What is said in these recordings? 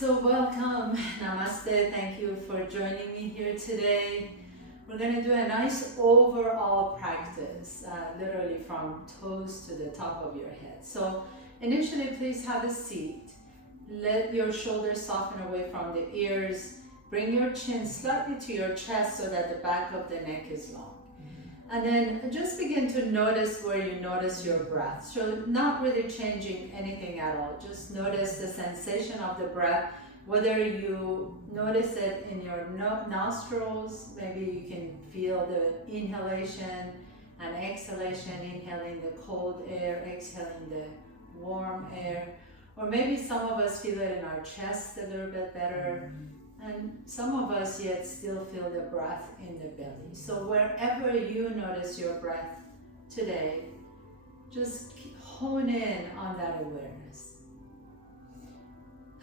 So welcome, namaste, thank you for joining me here today. We're going to do a nice overall practice, literally from toes to the top of your head. So initially, please have a seat. Let your shoulders soften away from the ears. Bring your chin slightly to your chest so that the back of the neck is long. And then just begin to notice where you notice your breath. So not really changing anything at all. Just notice the sensation of the breath, whether you notice it in your nostrils, maybe you can feel the inhalation and exhalation, inhaling the cold air, exhaling the warm air. Or maybe some of us feel it in our chest a little bit better. And some of us yet still feel the breath in the belly. So wherever you notice your breath today, just hone in on that awareness.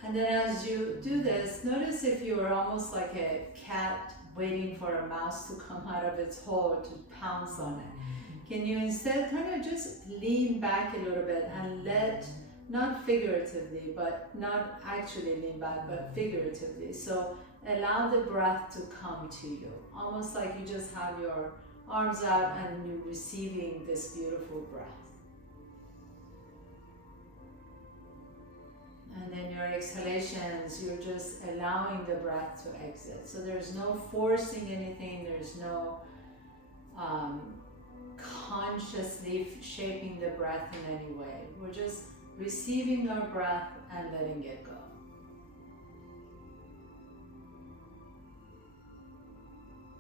And then as you do this, notice if you are almost like a cat waiting for a mouse to come out of its hole to pounce on it. Can you instead kind of just lean back a little bit and let, not figuratively, but not actually lean back, but figuratively. So allow the breath to come to you, almost like you just have your arms out and you're receiving this beautiful breath. And then your exhalations, you're just allowing the breath to exit. So there's no forcing anything, there's no consciously shaping the breath in any way. We're just receiving our breath and letting it go.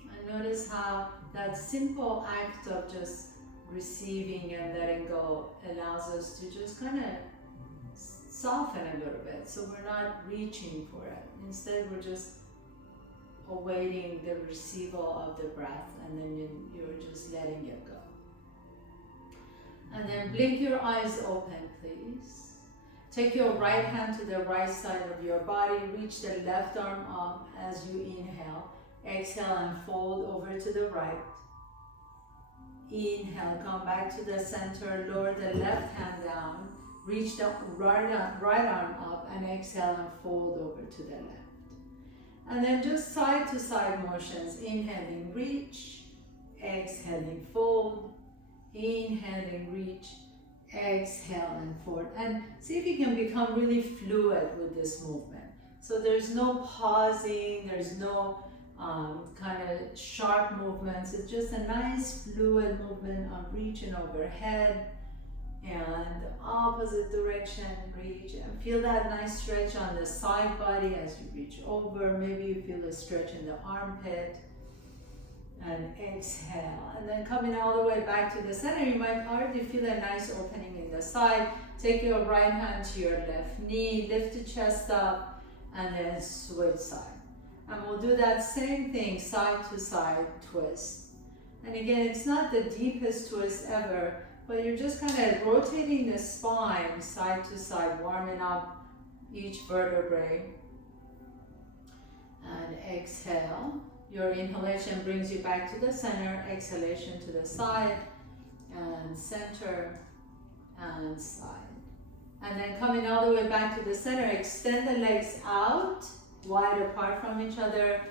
And notice how that simple act of just receiving and letting go allows us to just kind of soften a little bit. So we're not reaching for it. Instead, we're just awaiting the receival of the breath, and then you're just letting it go. And then blink your eyes open, please. Take your right hand to the right side of your body. Reach the left arm up as you inhale. Exhale and fold over to the right. Inhale, come back to the center. Lower the left hand down. Reach the right arm up and exhale and fold over to the left. And then just side to side motions. Inhaling, reach. Exhaling, fold. Inhaling, reach, exhale and forward. And see if you can become really fluid with this movement. So there's no pausing, there's no kind of sharp movements. It's just a nice fluid movement of reaching overhead and opposite direction, reach. And feel that nice stretch on the side body as you reach over. Maybe you feel a stretch in the armpit. And exhale, and then coming all the way back to the center, you might already feel a nice opening in the side. Take your right hand to your left knee, lift the chest up, and then switch side. And we'll do that same thing, side to side twist. And again, it's not the deepest twist ever, but you're just kind of rotating the spine side to side, warming up each vertebrae. And exhale. Your inhalation brings you back to the center, exhalation to the side, and center, and side. And then coming all the way back to the center, extend the legs out, wide apart from each other.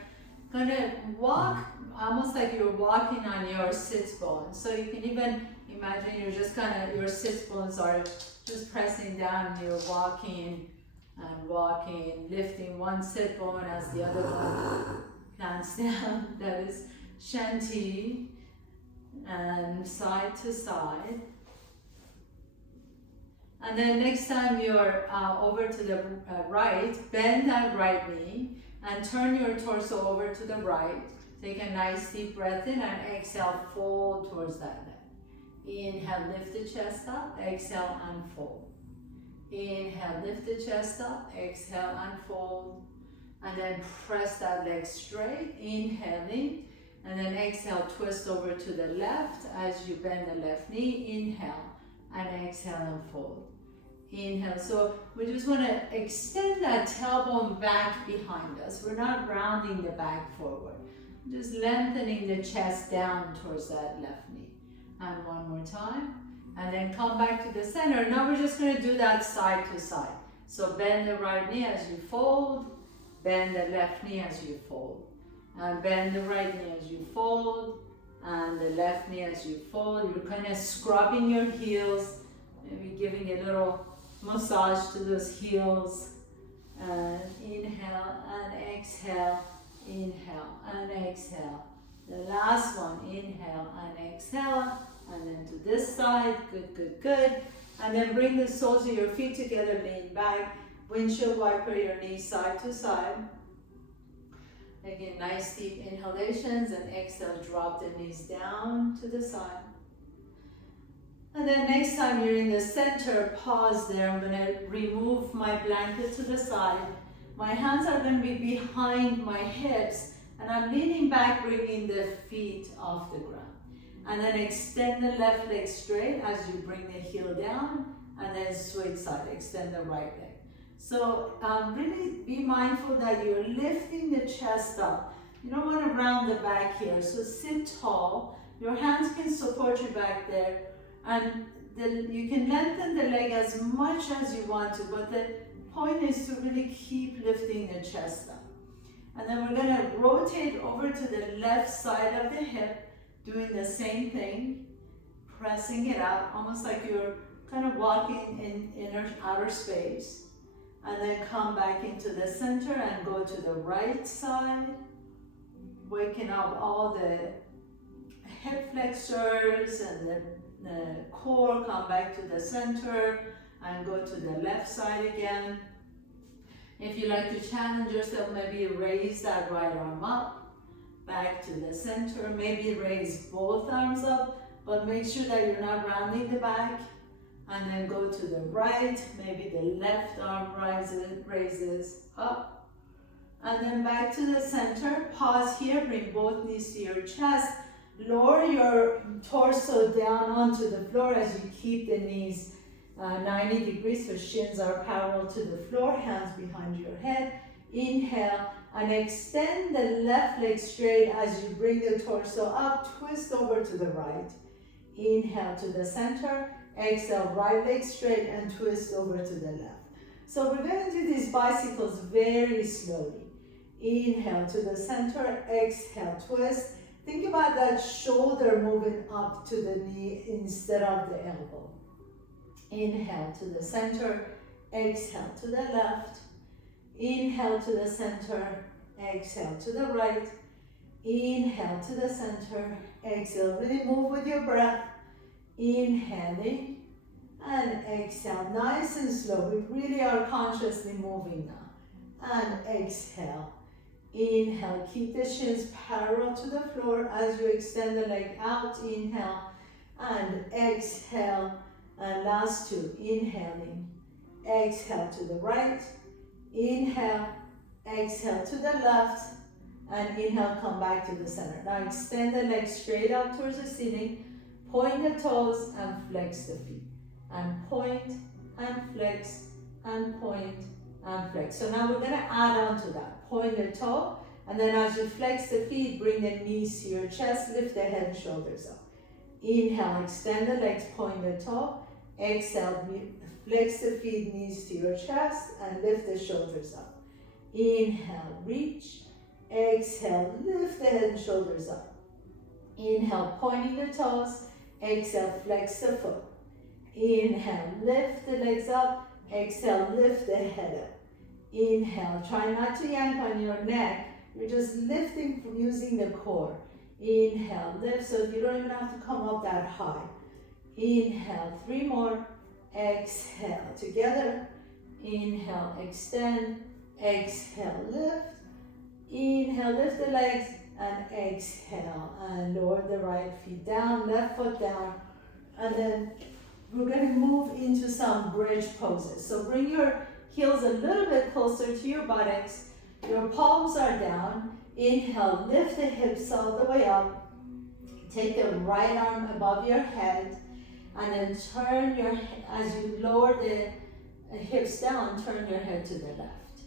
Gonna walk, almost like you're walking on your sits bones. So you can even imagine you're just your sits bones are just pressing down, you're walking and walking, lifting one sit bone as the other one plants down. That is Shanti, and side to side. And then next time you're over to the right, bend that right knee and turn your torso over to the right. Take a nice deep breath in and exhale, fold towards that leg. Inhale, lift the chest up, exhale, unfold. Inhale, lift the chest up, exhale, unfold. And then press that leg straight, inhaling, and then exhale, twist over to the left as you bend the left knee, inhale, and exhale and fold. Inhale, so we just want to extend that tailbone back behind us. We're not rounding the back forward, just lengthening the chest down towards that left knee. And one more time, and then come back to the center. Now we're just going to do that side to side. So bend the right knee as you fold, bend the left knee as you fold. And bend the right knee as you fold, and the left knee as you fold. You're kind of scrubbing your heels, maybe giving a little massage to those heels. And inhale and exhale, inhale and exhale. The last one, inhale and exhale, and then to this side, good, good, good. And then bring the soles of your feet together, lean back, windshield wiper your knees side to side. Again, nice deep inhalations, and exhale, drop the knees down to the side. And then next time you're in the center, pause there. I'm going to remove my blanket to the side. My hands are going to be behind my hips, and I'm leaning back, bringing the feet off the ground. And then extend the left leg straight as you bring the heel down, and then switch side, extend the right leg. So really be mindful that you're lifting the chest up. You don't want to round the back here. So sit tall. Your hands can support your back there. And you can lengthen the leg as much as you want to, but the point is to really keep lifting the chest up. And then we're going to rotate over to the left side of the hip, doing the same thing, pressing it out, almost like you're kind of walking in outer space. And then come back into the center and go to the right side, waking up all the hip flexors and the core. Come back to the center and go to the left side again. If you like to challenge yourself, maybe raise that right arm up, back to the center. Maybe raise both arms up, but make sure that you're not rounding the back. And then go to the right, maybe the left arm raises up. And then back to the center, pause here, bring both knees to your chest. Lower your torso down onto the floor as you keep the knees 90 degrees, so shins are parallel to the floor, hands behind your head. Inhale and extend the left leg straight as you bring the torso up, twist over to the right. Inhale to the center. Exhale, right leg straight and twist over to the left. So we're going to do these bicycles very slowly. Inhale to the center, exhale, twist. Think about that shoulder moving up to the knee instead of the elbow. Inhale to the center, exhale to the left. Inhale to the center, exhale to the right. Inhale to the center, exhale. Really move with your breath. Inhaling and exhale, nice and slow. We really are consciously moving now. And exhale. Inhale, keep the shins parallel to the floor as you extend the leg out. Inhale and exhale. And last two, inhaling. Exhale to the right. Inhale, exhale to the left. And inhale, come back to the center. Now extend the legs straight up towards the ceiling. Point the toes and flex the feet. And point and flex and point and flex. So now we're going to add on to that. Point the toe, and then as you flex the feet, bring the knees to your chest, lift the head and shoulders up. Inhale, extend the legs, point the toe. Exhale, flex the feet, knees to your chest, and lift the shoulders up. Inhale, reach. Exhale, lift the head and shoulders up. Inhale, pointing the toes. Exhale, flex the foot. Inhale, lift the legs up. Exhale, lift the head up. Inhale, try not to yank on your neck. You're just lifting from using the core. Inhale, lift, so you don't even have to come up that high. Inhale, 3 more. Exhale, together. Inhale, extend. Exhale, lift. Inhale, lift the legs. And exhale, and lower the right feet down, left foot down. And then we're going to move into some bridge poses. So bring your heels a little bit closer to your buttocks. Your palms are down. Inhale, lift the hips all the way up. Take the right arm above your head. And then turn your, as you lower the hips down, turn your head to the left.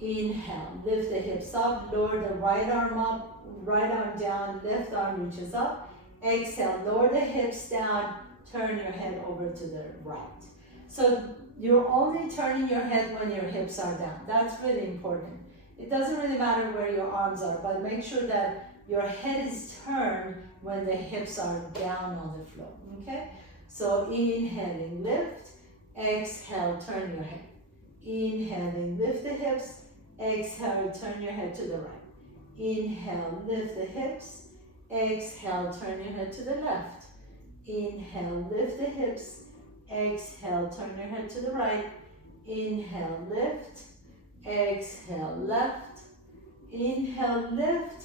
Inhale, lift the hips up, lower the right arm up, right arm down, left arm reaches up. Exhale, lower the hips down, turn your head over to the right. So you're only turning your head when your hips are down. That's really important. It doesn't really matter where your arms are, but make sure that your head is turned when the hips are down on the floor, okay? So inhaling, lift, exhale, turn your head. Inhaling, lift the hips, exhale, turn your head to the right. Inhale, lift the hips, exhale, turn your head to the left. Inhale, lift the hips, exhale, turn your head to the right. Inhale, lift, exhale, left. Inhale, lift,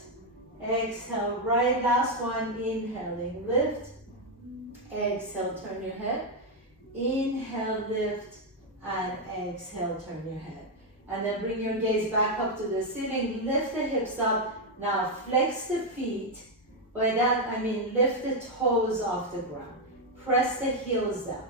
exhale, right. Last one, inhaling, lift, exhale, turn your head. Inhale, lift, and exhale, turn your head. And then bring your gaze back up to the ceiling, lift the hips up. Now flex the feet. By that I mean lift the toes off the ground. Press the heels down.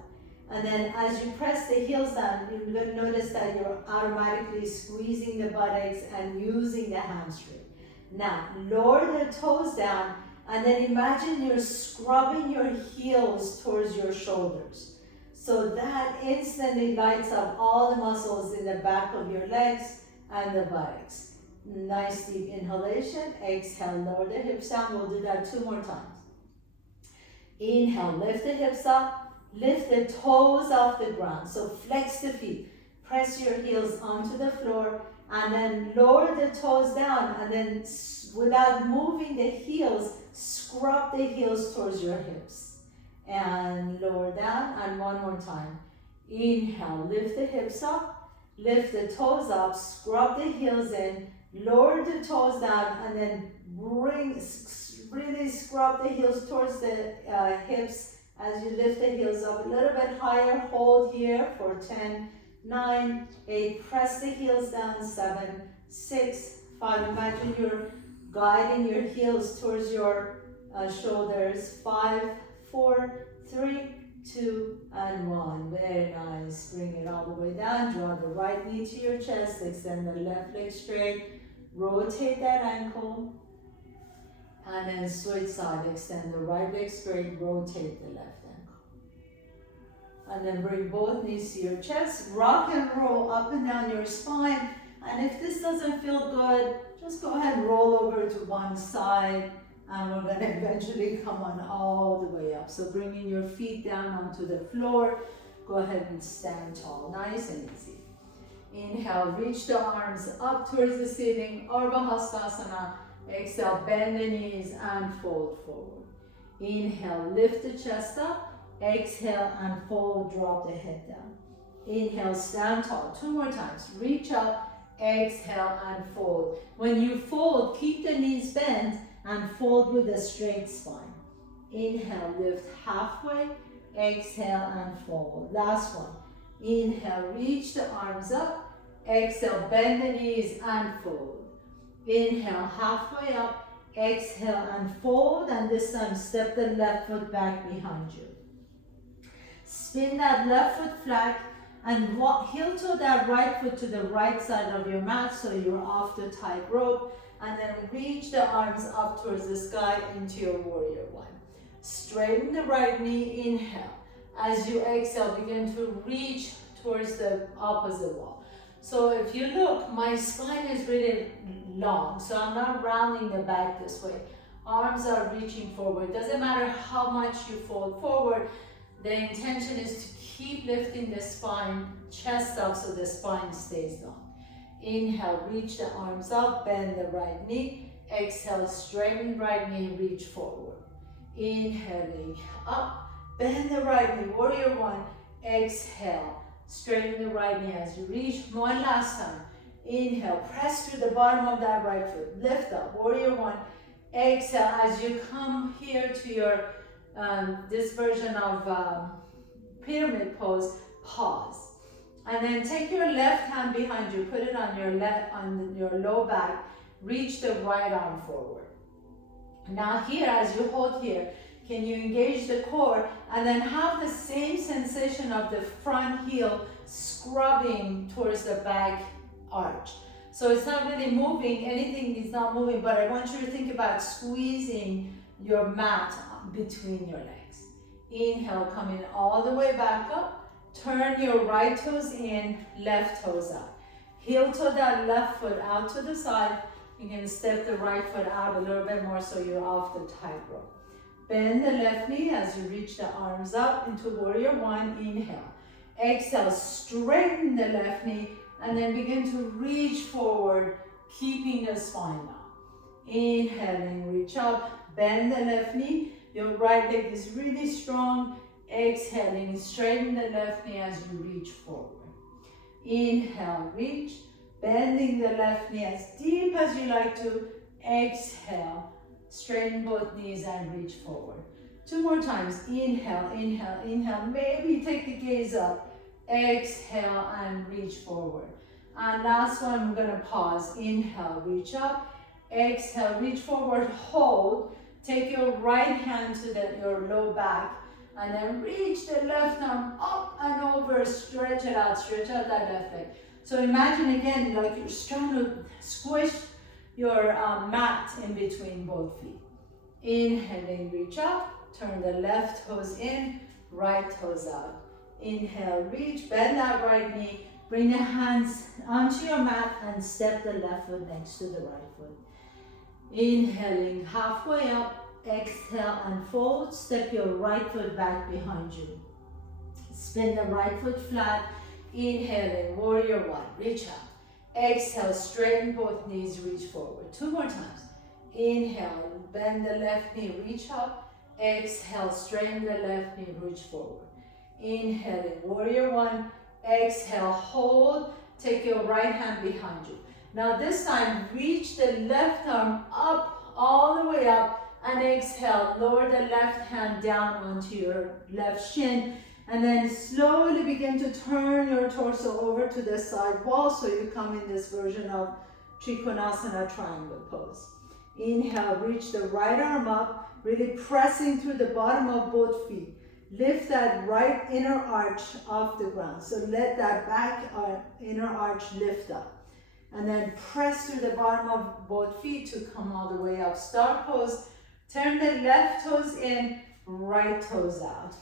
And then as you press the heels down, you'll notice that you're automatically squeezing the buttocks and using the hamstring. Now lower the toes down and then imagine you're scrubbing your heels towards your shoulders. So that instantly lights up all the muscles in the back of your legs and the buttocks. Nice deep inhalation. Exhale, lower the hips down. We'll do that 2 more times. Inhale, lift the hips up. Lift the toes off the ground. So flex the feet. Press your heels onto the floor. And then lower the toes down. And then without moving the heels, scrub the heels towards your hips. And lower down, and 1 more time. Inhale, lift the hips up, lift the toes up, scrub the heels in, lower the toes down, and then really scrub the heels towards the hips as you lift the heels up a little bit higher. Hold here for 10, 9, 8, press the heels down, 7, 6, 5. Imagine you're guiding your heels towards your shoulders. 5, 4, 3, 2, and 1. Very nice. Bring it all the way down. Draw the right knee to your chest. Extend the left leg straight. Rotate that ankle. And then switch side. Extend the right leg straight. Rotate the left ankle. And then bring both knees to your chest. Rock and roll up and down your spine. And if this doesn't feel good, just go ahead and roll over to one side. And we're going to eventually come on all the way up. So bringing your feet down onto the floor. Go ahead and stand tall. Nice and easy. Inhale, reach the arms up towards the ceiling. Ardha Hastasana. Exhale, bend the knees and fold forward. Inhale, lift the chest up. Exhale and fold, drop the head down. Inhale, stand tall. 2 more times. Reach up, exhale and fold. When you fold, keep the knees bent and fold with a straight spine. Inhale, lift halfway, exhale and fold. Last one. Inhale, reach the arms up, exhale, bend the knees and fold. Inhale, halfway up, exhale and fold, and this time step the left foot back behind you. Spin that left foot flat and walk, heel toe that right foot to the right side of your mat so you're off the tightrope. And then reach the arms up towards the sky into your warrior one. Straighten the right knee, inhale. As you exhale, begin to reach towards the opposite wall. So if you look, my spine is really long, so I'm not rounding the back this way. Arms are reaching forward. Doesn't matter how much you fold forward, the intention is to keep lifting the spine, chest up so the spine stays long. Inhale, reach the arms up, bend the right knee. Exhale, straighten right knee, reach forward. Inhaling up, bend the right knee, warrior one. Exhale, straighten the right knee as you reach. One last time. Inhale, press through the bottom of that right foot. Lift up, warrior one. Exhale, as you come here to your, this version of pyramid pose, pause. And then take your left hand behind you, put it on your low back, reach the right arm forward. Now here, as you hold here, can you engage the core and then have the same sensation of the front heel scrubbing towards the back arch. So it's not really moving, anything is not moving, but I want you to think about squeezing your mat between your legs. Inhale, coming all the way back up. Turn your right toes in, left toes out. Heel toe that left foot out to the side. You can step the right foot out a little bit more so you're off the tightrope. Bend the left knee as you reach the arms up into warrior one. Inhale. Exhale, straighten the left knee and then begin to reach forward, keeping the spine up. Inhaling, reach up, bend the left knee. Your right leg is really strong. Exhaling, straighten the left knee as you reach forward. Inhale, reach, bending the left knee as deep as you like to. Exhale, straighten both knees and reach forward. 2 more times. Inhale, inhale, inhale. Maybe take the gaze up. Exhale and reach forward. And last one, we're going to pause. Inhale, reach up. Exhale, reach forward, hold. Take your right hand to your low back. And then reach the left arm up and over, stretch out that left leg. So imagine again, like you're trying to squish your mat in between both feet. Inhaling, reach up, turn the left toes in, right toes out. Inhale, reach, bend that right knee, bring the hands onto your mat and step the left foot next to the right foot. Inhaling, halfway up. Exhale and fold. Step your right foot back behind you. Spin the right foot flat. Inhaling, warrior one. Reach up. Exhale, straighten both knees, reach forward. 2 more times. Inhale, bend the left knee, reach up. Exhale, straighten the left knee, reach forward. Inhaling, warrior one. Exhale, hold. Take your right hand behind you. Now this time, reach the left arm up, all the way up. And exhale, lower the left hand down onto your left shin. And then slowly begin to turn your torso over to the side wall so you come in this version of Trikonasana triangle pose. Inhale, reach the right arm up, really pressing through the bottom of both feet. Lift that right inner arch off the ground. So let that back inner arch lift up. And then press through the bottom of both feet to come all the way up. Star pose. Turn the left toes in, right toes out.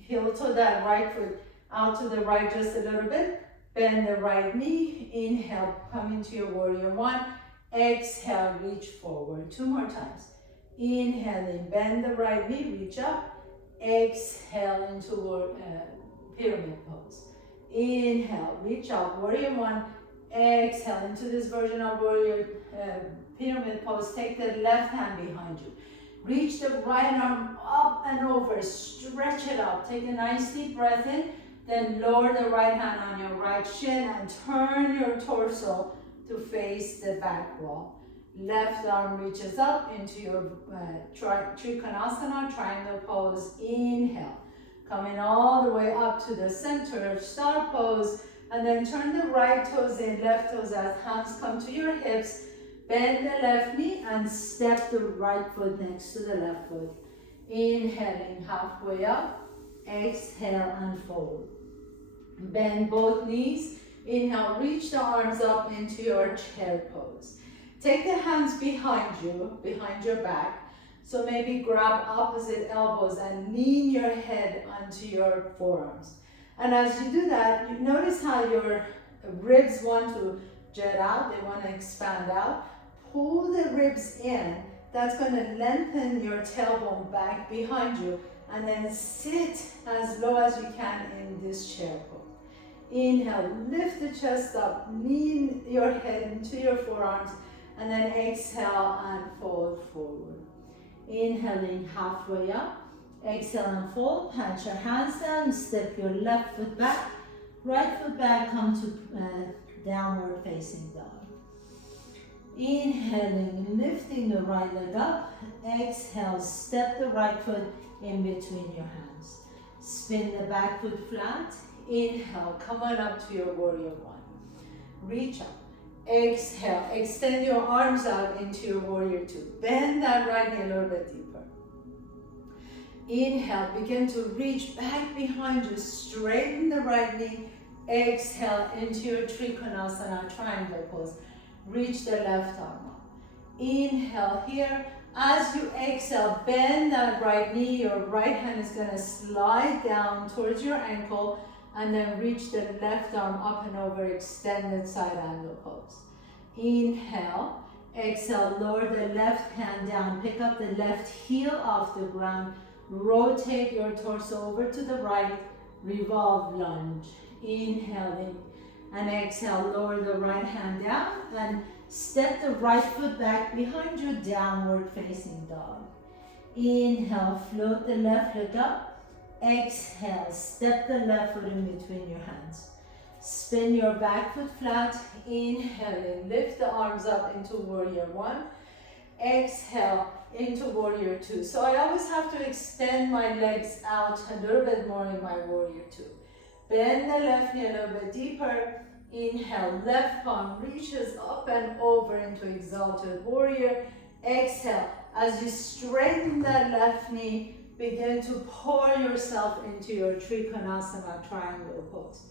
Heel toe that right foot out to the right just a little bit. Bend the right knee. Inhale, come into your warrior one. Exhale, reach forward. 2 more times. Inhaling, bend the right knee, reach up. Exhale into pyramid pose. Inhale, reach up, warrior one. Exhale into this version of warrior pyramid pose. Take the left hand behind you. Reach the right arm up and over. Stretch it up. Take a nice deep breath in. Then lower the right hand on your right shin and turn your torso to face the back wall. Left arm reaches up into your Trikonasana triangle pose. Inhale. Coming all the way up to the center, star pose. And then turn the right toes in, left toes out. Hands come to your hips. Bend the left knee and step the right foot next to the left foot. Inhaling, halfway up. Exhale and fold. Bend both knees. Inhale, reach the arms up into your chair pose. Take the hands behind you, behind your back. So maybe grab opposite elbows and lean your head onto your forearms. And as you do that, you notice how your ribs want to jet out, they want to expand out. Pull the ribs in. That's going to lengthen your tailbone back behind you. And then sit as low as you can in this chair pose. Inhale, lift the chest up, lean your head into your forearms, and then exhale and fold forward. Inhaling halfway up. Exhale and fold, plant your hands down, step your left foot back, right foot back, come to downward facing dog. Inhaling, lifting the right leg up. Exhale, step the right foot in between your hands. Spin the back foot flat. Inhale, come on up to your warrior one. Reach up. Exhale, extend your arms out into your warrior two. Bend that right knee a little bit deeper. Inhale, begin to reach back behind you. Straighten the right knee. Exhale into your Trikonasana triangle pose. Reach the left arm up. Inhale here. As you exhale, bend that right knee. Your right hand is going to slide down towards your ankle. And then reach the left arm up and over, extended side angle pose. Inhale, exhale, lower the left hand down, pick up the left heel off the ground, rotate your torso over to the right, revolve lunge. Inhaling and exhale, lower the right hand down and step the right foot back behind you, downward facing dog. Inhale, float the left leg up. Exhale, step the left foot in between your hands. Spin your back foot flat. Inhaling, lift the arms up into warrior one. Exhale, into warrior two. So I always have to extend my legs out a little bit more in my warrior two. Bend the left knee a little bit deeper. Inhale, left palm reaches up and over into exalted warrior. Exhale, as you straighten that left knee, begin to pour yourself into your Trikonasana triangle pose.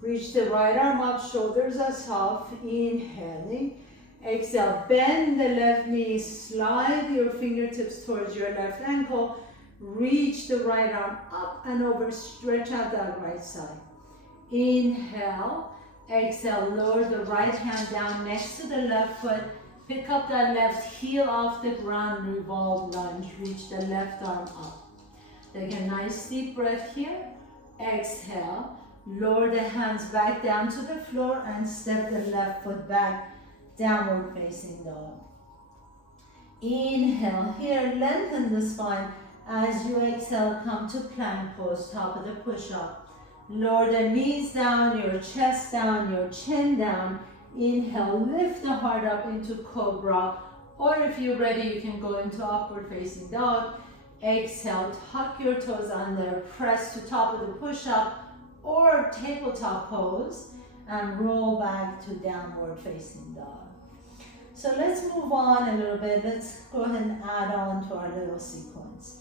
Reach the right arm up, shoulders are soft. Inhaling. Exhale, bend the left knee, slide your fingertips towards your left ankle. Reach the right arm up and over, stretch out that right side. Inhale. Exhale, lower the right hand down next to the left foot. Pick up that left heel off the ground, revolve lunge. Reach the left arm up. Take a nice deep breath here. Exhale, lower the hands back down to the floor and step the left foot back, downward facing dog. Inhale here, lengthen the spine. As you exhale, come to plank pose, top of the push-up. Lower the knees down, your chest down, your chin down. Inhale, lift the heart up into cobra. Or if you're ready, you can go into upward facing dog. Exhale, tuck your toes under, press to top of the push-up or tabletop pose and roll back to downward facing dog. So let's move on a little bit. Let's go ahead and add on to our little sequence.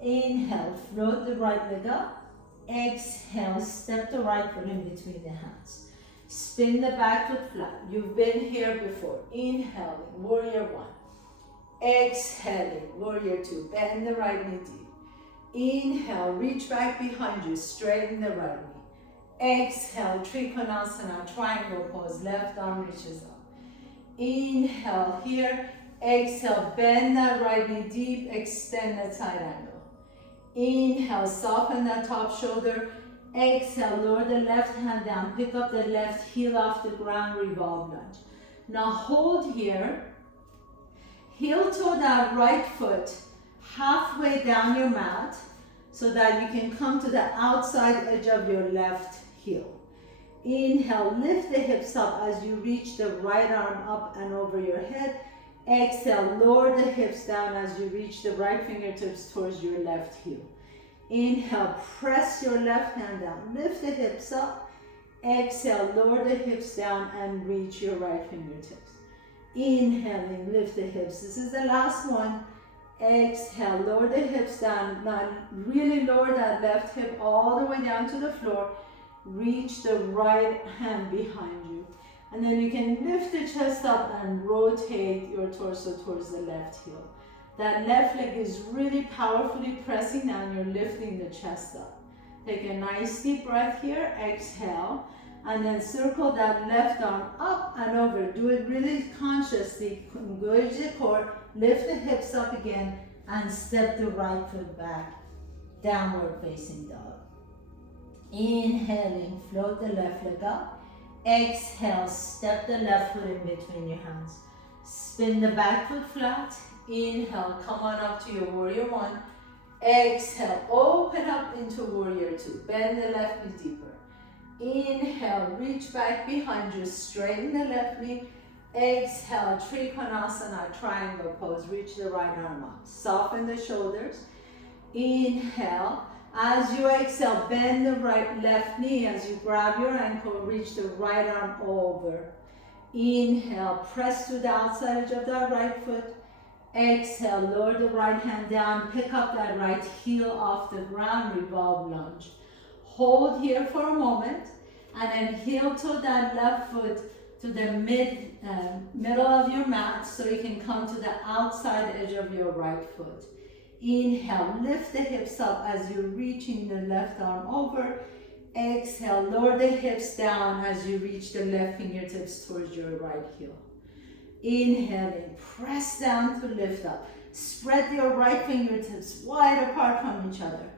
Inhale, float the right leg up. Exhale, step the right foot in between the hands. Spin the back foot flat. You've been here before. Inhaling, warrior one. Exhaling, warrior two. Bend the right knee deep. Inhale, reach back behind you, straighten the right knee. Exhale, Trikonasana, triangle pose, left arm reaches up. Inhale here. Exhale, bend that right knee deep, extend that side angle. Inhale, soften that top shoulder. Exhale, lower the left hand down, pick up the left heel off the ground, revolve lunge. Now hold here. Heel toe that right foot halfway down your mat so that you can come to the outside edge of your left heel. Inhale, lift the hips up as you reach the right arm up and over your head. Exhale, lower the hips down as you reach the right fingertips towards your left heel. Inhale, press your left hand down, lift the hips up. Exhale, lower the hips down and reach your right fingertips. Inhaling, lift the hips. This is the last one. Exhale, lower the hips down. Now really lower that left hip all the way down to the floor. Reach the right hand behind you. And then you can lift the chest up and rotate your torso towards the left heel. That left leg is really powerfully pressing down. You're lifting the chest up. Take a nice deep breath here. Exhale. And then circle that left arm up and over. Do it really consciously. Engage the core. Lift the hips up again. And step the right foot back. Downward facing dog. Inhaling. Float the left leg up. Exhale, step the left foot in between your hands. Spin the back foot flat. Inhale, come on up to your warrior one. Exhale, open up into warrior two. Bend the left knee deeper. Inhale, reach back behind you. Straighten the left knee. Exhale, Trikonasana, triangle pose. Reach the right arm up. Soften the shoulders. Inhale. As you exhale, bend the left knee as you grab your ankle, reach the right arm over. Inhale, press to the outside edge of that right foot. Exhale, lower the right hand down, pick up that right heel off the ground, revolve lunge. Hold here for a moment, and then heel toe that left foot to the middle of your mat so you can come to the outside edge of your right foot. Inhale, lift the hips up as you're reaching the left arm over. Exhale, lower the hips down as you reach the left fingertips towards your right heel. Inhaling, press down to lift up. Spread your right fingertips wide apart from each other.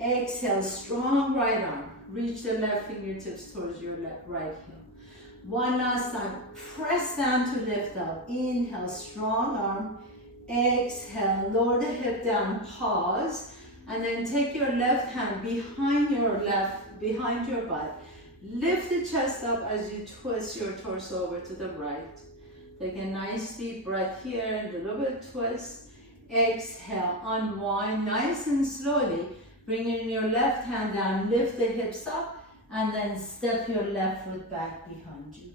Exhale, strong right arm. Reach the left fingertips towards your right heel. One last time, press down to lift up. Inhale, strong arm. Exhale, lower the hip down, pause. And then take your left hand behind your butt. Lift the chest up as you twist your torso over to the right. Take a nice deep breath here, a little bit twist. Exhale, unwind nice and slowly. Bringing your left hand down, lift the hips up, and then step your left foot back behind you.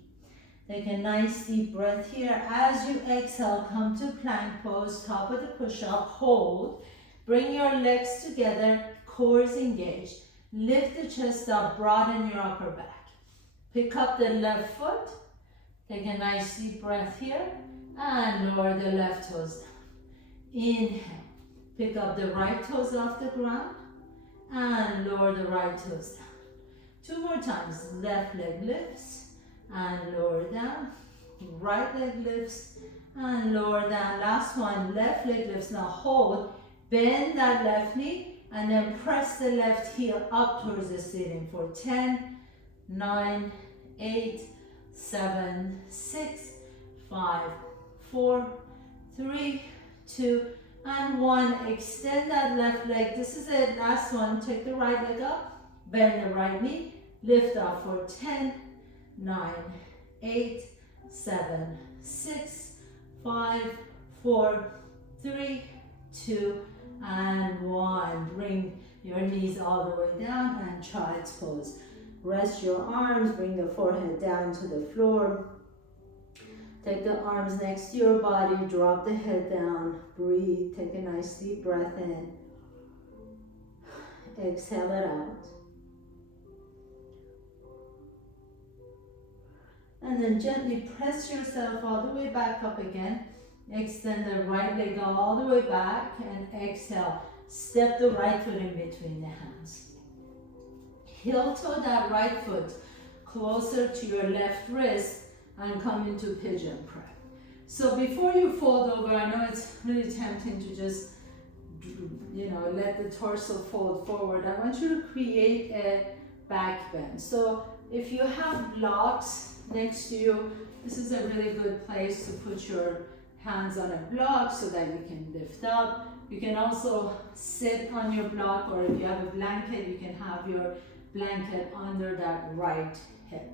Take a nice deep breath here. As you exhale, come to plank pose, top of the push-up, hold. Bring your legs together, cores engaged. Lift the chest up, broaden your upper back. Pick up the left foot. Take a nice deep breath here, and lower the left toes down. Inhale. Pick up the right toes off the ground, and lower the right toes down. Two more times. Left leg lifts, and lower down. Right leg lifts, and lower down. Last one, left leg lifts. Now hold, bend that left knee, and then press the left heel up towards the ceiling for 10, 9, 8, 7, 6, 5, 4, 3, 2, and 1. Extend that left leg. This is it. Last one. Take the right leg up. Bend the right knee. Lift up for 10, 9, 8, 7, 6, 5, 4, 3, 2, and 1. Bring your knees all the way down and child's pose. Rest your arms, bring the forehead down to the floor. Take the arms next to your body, drop the head down, breathe, take a nice deep breath in. Exhale it out. And then gently press yourself all the way back up again. Extend the right leg all the way back and exhale. Step the right foot in between the hands. Heel toe that right foot closer to your left wrist and come into pigeon crab. So before you fold over, I know it's really tempting to just, let the torso fold forward. I want you to create a back bend. So if you have blocks next to you, this is a really good place to put your hands on a block so that you can lift up. You can also sit on your block, or if you have a blanket, you can have your blanket under that right hip.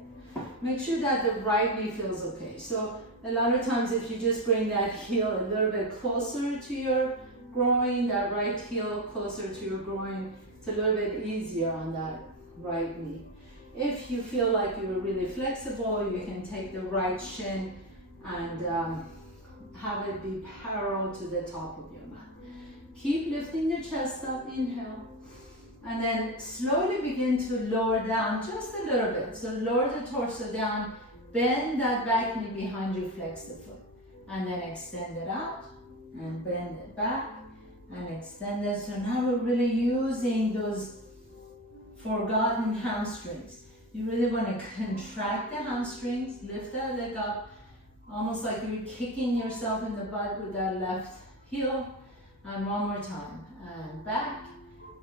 Make sure that the right knee feels okay. So a lot of times if you just bring that heel a little bit closer to your groin, that right heel closer to your groin, it's a little bit easier on that right knee. If you feel like you're really flexible, you can take the right shin and have it be parallel to the top of your mat. Keep lifting the chest up, inhale. And then slowly begin to lower down just a little bit. So lower the torso down, bend that back knee behind you, flex the foot. And then extend it out and bend it back and extend it. So now we're really using those forgotten hamstrings. You really want to contract the hamstrings, lift that leg up, almost like you're kicking yourself in the butt with that left heel. And one more time, and back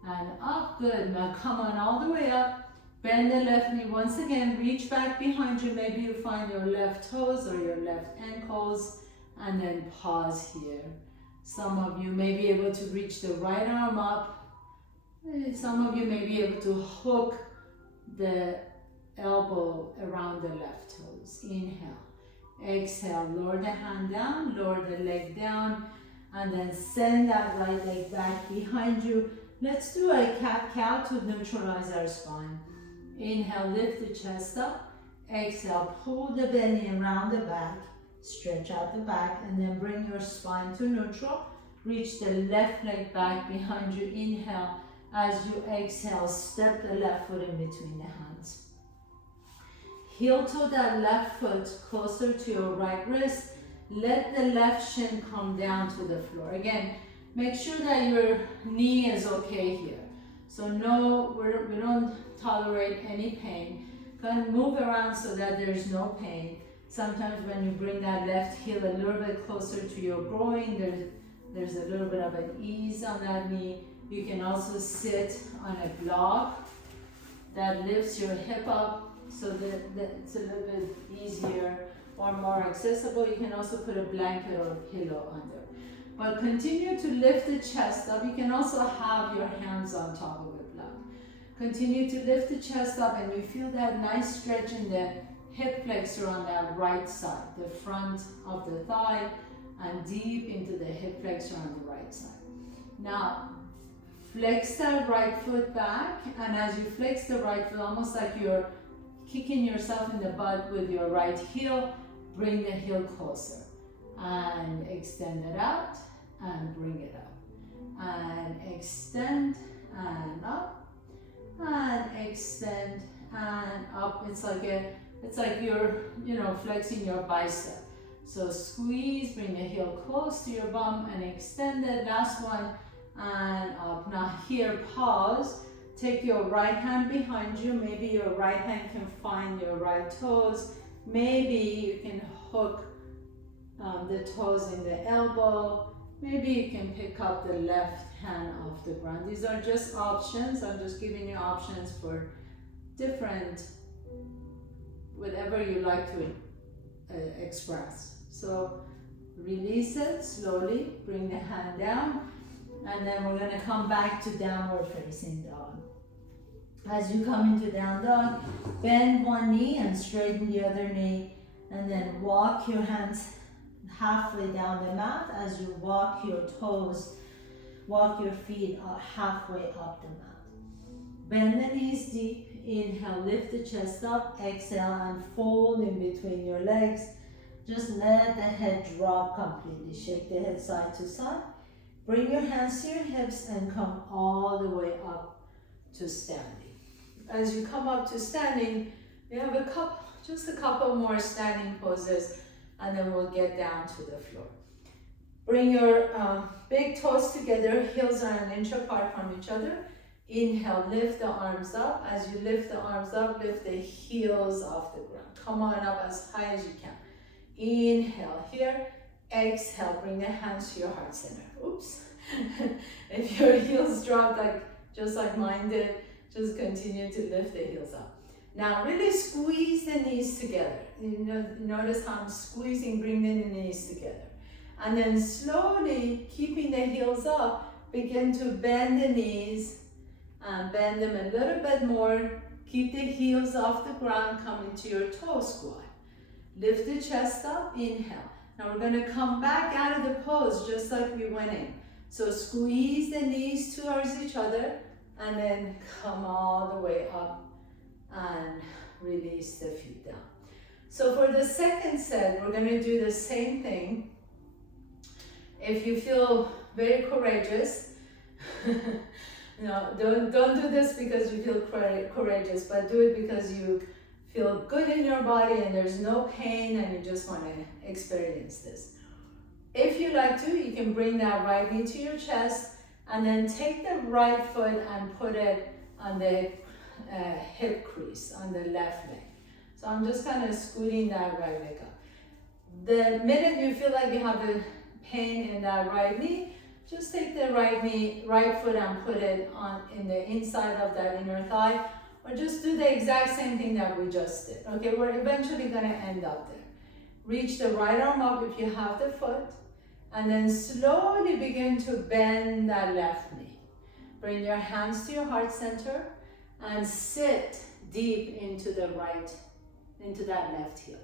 and up. Good. Now come on all the way up. Bend the left knee once again. Reach back behind you. Maybe you find your left toes or your left ankles, and then pause here. Some of you may be able to reach the right arm up. Some of you may be able to hook the elbow around the left toes. Inhale. Exhale. Lower the hand down. Lower the leg down. And then send that right leg back behind you. Let's do a cat-cow to neutralize our spine. Inhale, lift the chest up. Exhale, pull the belly around the back. Stretch out the back and then bring your spine to neutral. Reach the left leg back behind you. Inhale. As you exhale, step the left foot in between the hands. Heel toe that left foot closer to your right wrist. Let the left shin come down to the floor. Again, make sure that your knee is okay here. So no, we don't tolerate any pain. Kind of move around so that there's no pain. Sometimes when you bring that left heel a little bit closer to your groin, there's a little bit of an ease on that knee. You can also sit on a block that lifts your hip up so that it's a little bit easier or more accessible. You can also put a blanket or a pillow under. But continue to lift the chest up. You can also have your hands on top of the block. Continue to lift the chest up, and you feel that nice stretch in the hip flexor on that right side, the front of the thigh, and deep into the hip flexor on the right side. Now, flex that right foot back, and as you flex the right foot, almost like you're kicking yourself in the butt with your right heel, bring the heel closer. And extend it out, and bring it up. And extend, and up, and extend, and up. It's like you're, flexing your bicep. So squeeze, bring the heel close to your bum, and extend it. Last one, and up. Now here, pause. Take your right hand behind you. Maybe your right hand can find your right toes. Maybe you can hook the toes in the elbow. Maybe you can pick up the left hand off the ground. These are just options. I'm just giving you options for different, whatever you like to express. So release it slowly, bring the hand down, and then we're gonna come back to downward facing dog. As you come into down dog, bend one knee and straighten the other knee, and then walk your hands halfway down the mat. As you walk your toes, walk your feet halfway up the mat. Bend the knees deep. Inhale, lift the chest up. Exhale, and fold in between your legs. Just let the head drop completely. Shake the head side to side. Bring your hands to your hips and come all the way up to standing. As you come up to standing, we have just a couple more standing poses, and then we'll get down to the floor. Bring your big toes together, heels are an inch apart from each other. Inhale, lift the arms up. As you lift the arms up, lift the heels off the ground. Come on up as high as you can. Inhale here. Exhale, bring the hands to your heart center. Oops. If your heels drop just like mine did, just continue to lift the heels up. Now really squeeze the knees together. Notice how I'm squeezing, bringing the knees together. And then slowly, keeping the heels up, begin to bend the knees and bend them a little bit more. Keep the heels off the ground, come into your toe squat. Lift the chest up, inhale. Now we're gonna come back out of the pose just like we went in. So squeeze the knees towards each other and then come all the way up and release the feet down. So for the second set, we're gonna do the same thing. If you feel very courageous, don't do this because you feel courageous, but do it because you feel good in your body and there's no pain and you just want to experience this. If you like to, you can bring that right knee to your chest and then take the right foot and put it on the hip crease on the left leg. So I'm just kind of scooting that right leg up. The minute you feel like you have the pain in that right knee, just take the right foot and put it in the inside of that inner thigh, or just do the exact same thing that we just did. Okay, we're eventually gonna end up there. Reach the right arm up if you have the foot, and then slowly begin to bend that left knee. Bring your hands to your heart center and sit deep into that left heel.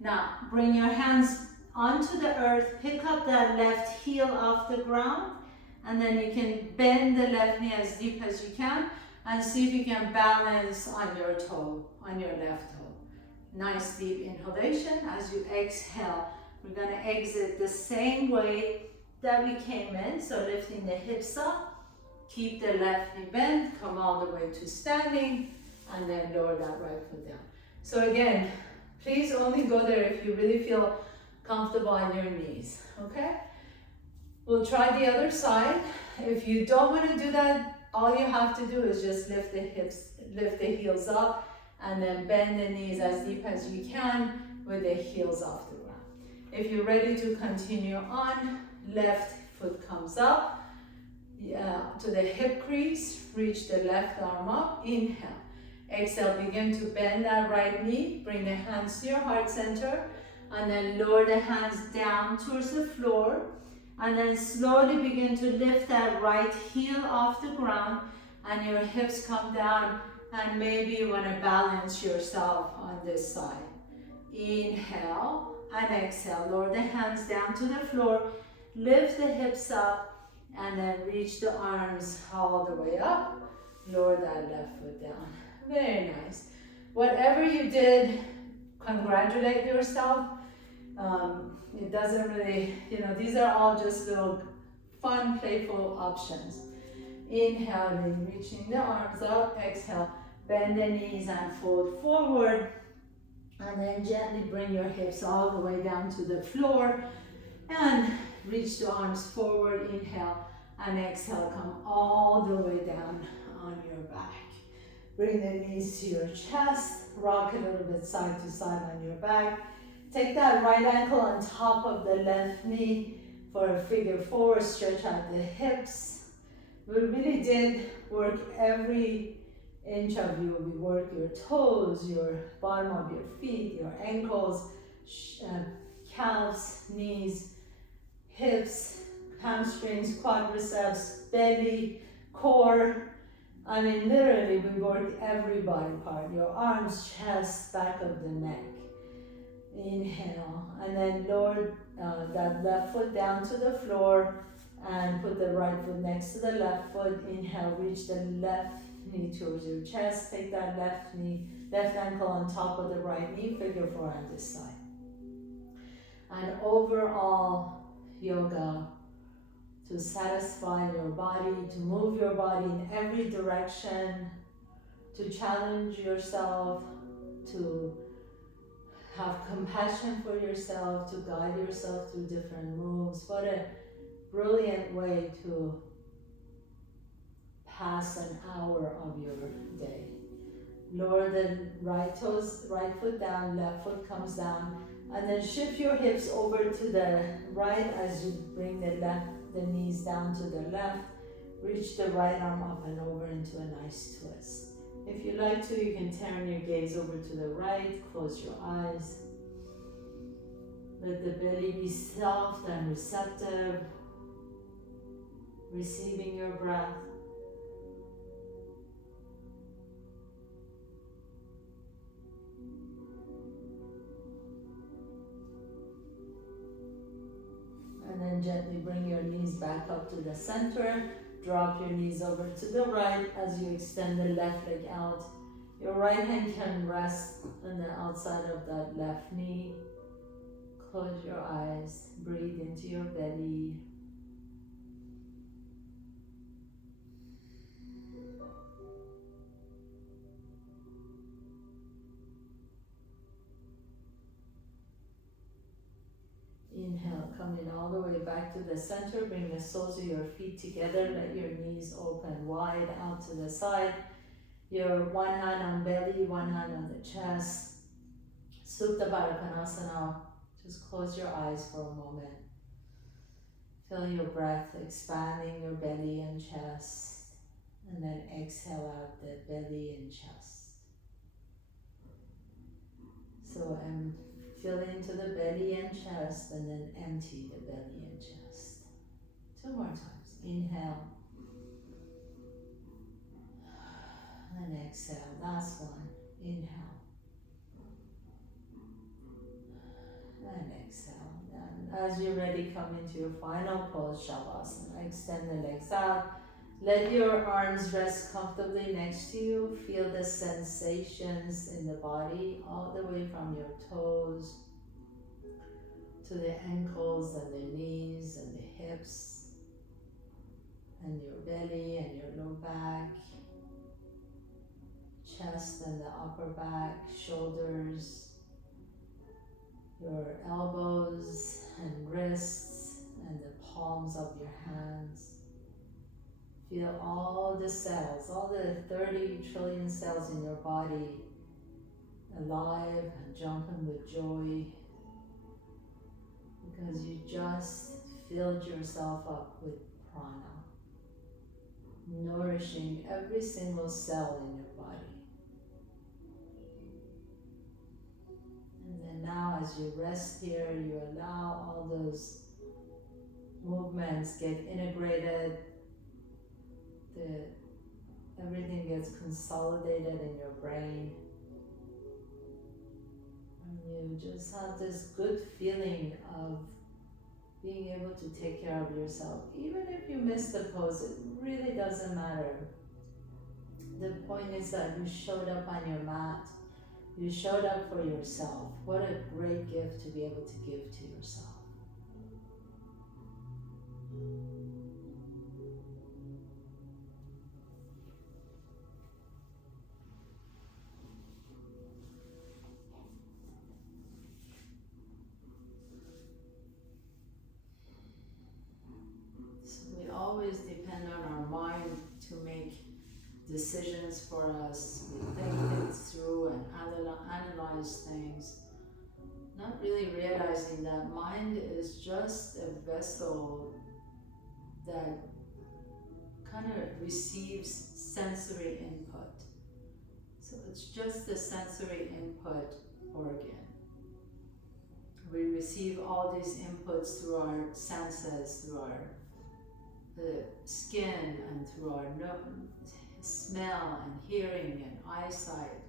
Now, bring your hands onto the earth, pick up that left heel off the ground, and then you can bend the left knee as deep as you can and see if you can balance on your toe, on your left toe. Nice deep inhalation. As you exhale, we're gonna exit the same way that we came in. So lifting the hips up, keep the left knee bent, come all the way to standing, and then lower that right foot down. So again, please only go there if you really feel comfortable on your knees, okay? We'll try the other side. If you don't want to do that, all you have to do is just lift the hips, lift the heels up, and then bend the knees as deep as you can with the heels off the ground. If you're ready to continue on, left foot comes up to the hip crease, reach the left arm up, inhale. Exhale, begin to bend that right knee, bring the hands to your heart center, and then lower the hands down towards the floor, and then slowly begin to lift that right heel off the ground, and your hips come down, and maybe you want to balance yourself on this side. Inhale and exhale, lower the hands down to the floor, lift the hips up, and then reach the arms all the way up, lower that left foot down. Very nice. Whatever you did, congratulate yourself. It doesn't really, these are all just little fun, playful options. Inhaling, reaching the arms up, exhale, bend the knees and fold forward, and then gently bring your hips all the way down to the floor, and reach the arms forward, inhale, and exhale, come all the way down on your back. Bring the knees to your chest, rock a little bit side to side on your back. Take that right ankle on top of the left knee for a figure four, stretch out the hips. We really did work every inch of you. We worked your toes, your bottom of your feet, your ankles, calves, knees, hips, hamstrings, quadriceps, belly, core. I mean, literally, we worked every body part. Your arms, chest, back of the neck. Inhale, and then lower that left foot down to the floor, and put the right foot next to the left foot. Inhale, reach the left knee towards your chest. Take that left ankle on top of the right knee, figure four on this side. And overall yoga to satisfy your body, to move your body in every direction, to challenge yourself, to have compassion for yourself, to guide yourself through different moves. What a brilliant way to pass an hour of your day. Lower the right foot down, left foot comes down, and then shift your hips over to the right as you bring the knees down to the left. Reach the right arm up and over into a nice twist. If you like to, you can turn your gaze over to the right, close your eyes. Let the belly be soft and receptive, receiving your breath. And then gently bring your knees back up to the center. Drop your knees over to the right as you extend the left leg out. Your right hand can rest on the outside of that left knee. Close your eyes, breathe into your belly. Inhale, coming all the way back to the center. Bring the soles of your feet together. Let your knees open wide out to the side. Your one hand on belly, one hand on the chest. Supta Baddha Konasana. Just close your eyes for a moment. Feel your breath expanding your belly and chest. And then exhale out the belly and chest. So fill into the belly and chest, and then empty the belly and chest. 2 more times. Inhale. And exhale. Last one. Inhale. And exhale. And as you're ready, come into your final pose, Shavasana. Extend the legs out. Let your arms rest comfortably next to you. Feel the sensations in the body all the way from your toes to the ankles and the knees and the hips and your belly and your low back, chest and the upper back, shoulders, your elbows and wrists and the palms of your hands. Feel all the cells, all the 30 trillion cells in your body alive and jumping with joy because you just filled yourself up with prana, nourishing every single cell in your body. And then now as you rest here, you allow all those movements get integrated, everything gets consolidated in your brain. And you just have this good feeling of being able to take care of yourself. Even if you miss the pose, it really doesn't matter. The point is that you showed up on your mat. You showed up for yourself. What a great gift to be able to give to yourself. So we always depend on our mind to make decisions for us. We think things through and analyze things, not really realizing that mind is just a vessel that kind of receives sensory input. So it's just the sensory input organ. We receive all these inputs through our senses, through our skin and through our smell and hearing and eyesight.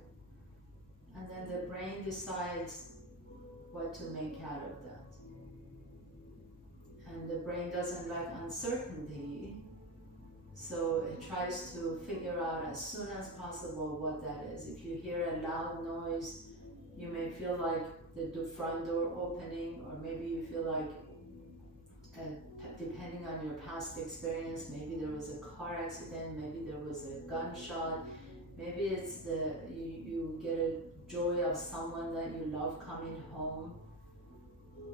And then the brain decides what to make out of that. And the brain doesn't like uncertainty, so it tries to figure out as soon as possible what that is. If you hear a loud noise, you may feel like the front door opening, or maybe you feel like, depending on your past experience, maybe there was a car accident, maybe there was a gunshot, maybe it's you get a joy of someone that you love coming home.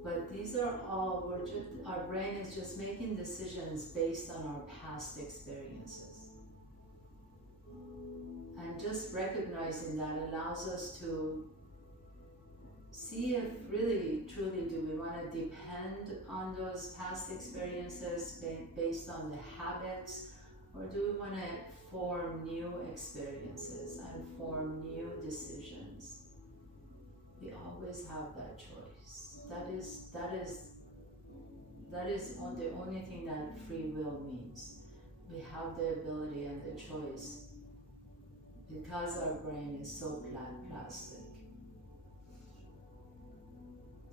But these are all, our brain is just making decisions based on our past experiences. And just recognizing that allows us to see if really, truly, do we want to depend on those past experiences based on the habits, or do we want to form new experiences and form new decisions? We always have that choice. That is the only thing that free will means. We have the ability and the choice because our brain is so plastic.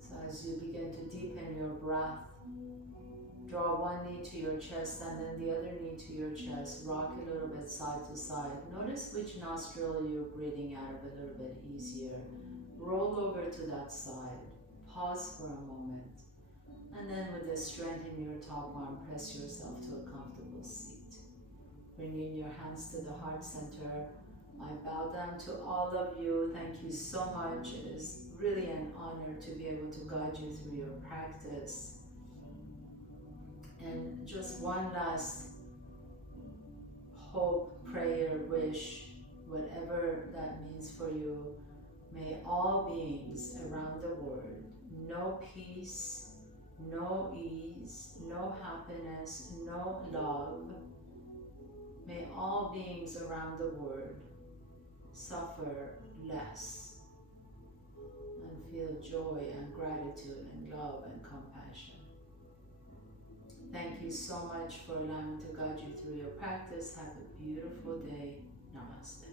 So as you begin to deepen your breath, draw one knee to your chest and then the other knee to your chest. Rock a little bit side to side. Notice which nostril you're breathing out of a little bit easier. Roll over to that side. Pause for a moment. And then with the strength in your top arm, press yourself to a comfortable seat. Bringing your hands to the heart center. I bow down to all of you. Thank you so much. It is really an honor to be able to guide you through your practice. And just one last hope, prayer, wish, whatever that means for you. May all beings around the world know peace, know ease, know happiness, know love. May all beings around the world suffer less and feel joy and gratitude and love and compassion. Thank you so much for allowing me to guide you through your practice. Have a beautiful day. Namaste.